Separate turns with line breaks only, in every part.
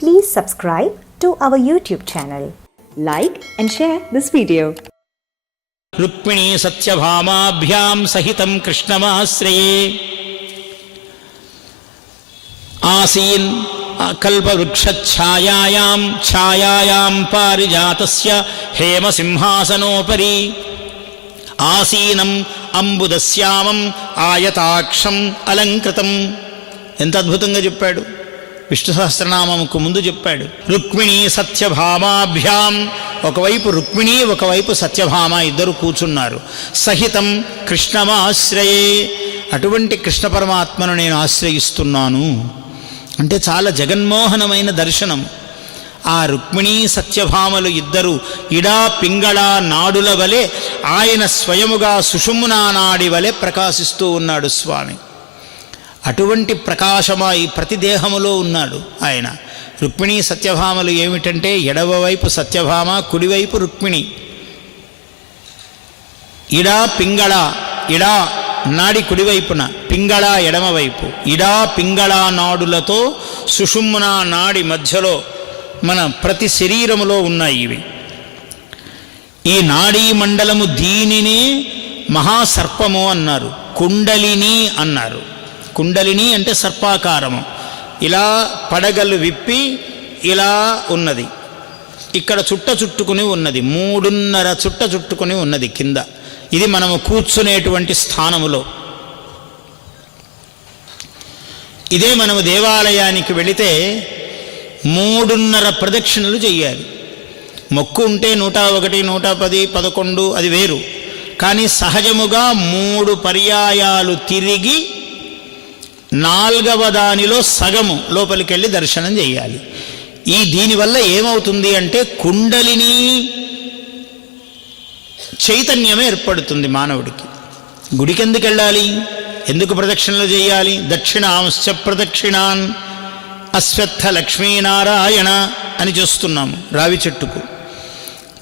Please subscribe to our YouTube channel.
Like and share this video.
Rukmini సత్యభామాభ్యాం సహితం కృష్ణమాశ్రయే ఆసీన్ కల్పవృక్షఛాయాయాం ఛాయాయాం పారిజాతస్య హేమసింహాసనోపరి ఆసీనం అంబుదశ్యామం ఆయతాక్షం అలంకృతం ఎంత అద్భుతంగా చెప్పాడు విష్ణు సహస్రనామముకు ముందు చెప్పాడు రుక్మిణి సత్యభామాభ్యాం. ఒకవైపు రుక్మిణి ఒకవైపు సత్యభామ ఇద్దరు కూర్చున్నారు. సహితం కృష్ణమాశ్రయే అటువంటి కృష్ణ పరమాత్మను నేను ఆశ్రయిస్తున్నాను. అంటే చాలా జగన్మోహనమైన దర్శనం. ఆ రుక్మిణీ సత్యభామలు ఇద్దరు ఇడా పింగళ నాడుల వలె ఆయన స్వయముగా సుషుమ్నా నాడి వలె ప్రకాశిస్తూ ఉన్నాడు స్వామి. అటువంటి ప్రకాశమాయి ప్రతి దేహములో ఉన్నాడు ఆయన. రుక్మిణి సత్యభామలు ఏమిటంటే ఎడవవైపు సత్యభామ కుడివైపు రుక్మిణి. ఇడా పింగళ ఇడా నాడి కుడివైపున పింగళ ఎడమవైపు ఇడా పింగళ నాడులతో సుషుమ్న నాడి మధ్యలో మన ప్రతి శరీరములో ఉన్నాయి ఇవి. ఈ నాడీ మండలము దీనినే మహాసర్పము అన్నారు కుండలిని అన్నారు. కుండలిని అంటే సర్పాకారము. ఇలా పడగలు విప్పి ఇలా ఉన్నది. ఇక్కడ చుట్ట చుట్టుకుని ఉన్నది. మూడున్నర చుట్ట చుట్టుకుని ఉన్నది కింద. ఇది మనము కూర్చునేటువంటి స్థానములో. ఇదే మనము దేవాలయానికి వెళితే మూడున్నర ప్రదక్షిణలు చేయాలి మొక్కు ఉంటే నూట ఒకటి నూట పది పదకొండు అది వేరు. కానీ సహజముగా మూడు పర్యాయాలు తిరిగి నాల్గవ దానిలో సగము లోపలికి వెళ్ళి దర్శనం చేయాలి. ఈ దీనివల్ల ఏమవుతుంది అంటే కుండలిని చైతన్యమే ఏర్పడుతుంది మానవుడికి. గుడికి ఎందుకు వెళ్ళాలి ఎందుకు ప్రదక్షిణలు చేయాలి? దక్షిణాంశ ప్రదక్షిణాన్ అశ్వత్థ లక్ష్మీనారాయణ అని చేస్తున్నాము రావి చెట్టుకు.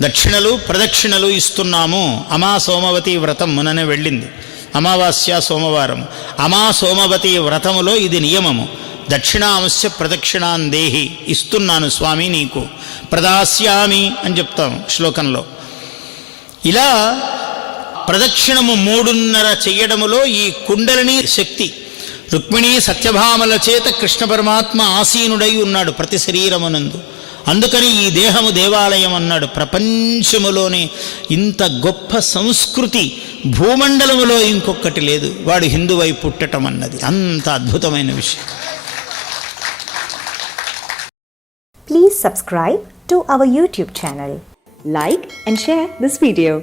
దక్షిణలు ప్రదక్షిణలు ఇస్తున్నాము అమా సోమవతి వ్రతం ముననే వెళ్ళింది. అమావాస్య సోమవారం. అమా సోమవతి వ్రతములో ఇది నియమము. దక్షిణాంశ ప్రదక్షిణాన్ దేహి. ఇస్తున్నాను స్వామి నీకు. ప్రదాస్యామి అని చెప్తాము శ్లోకంలో. ఇలా ప్రదక్షిణము మూడున్నర చెయ్యడములో ఈ కుండలిని శక్తి. రుక్మిణీ సత్యభామల చేత కృష్ణ పరమాత్మ ఆసీనుడై ఉన్నాడు ప్రతి శరీరమునందు. అందుకని ఈ దేహము దేవాలయం అన్నాడు. ప్రపంచములోనే ఇంత గొప్ప సంస్కృతి భూమండలములో ఇంకొకటి లేదు. వాడు హిందువై పుట్టటం అన్నది. అంత అద్భుతమైన విషయం.
Please subscribe to our YouTube channel
like and share this video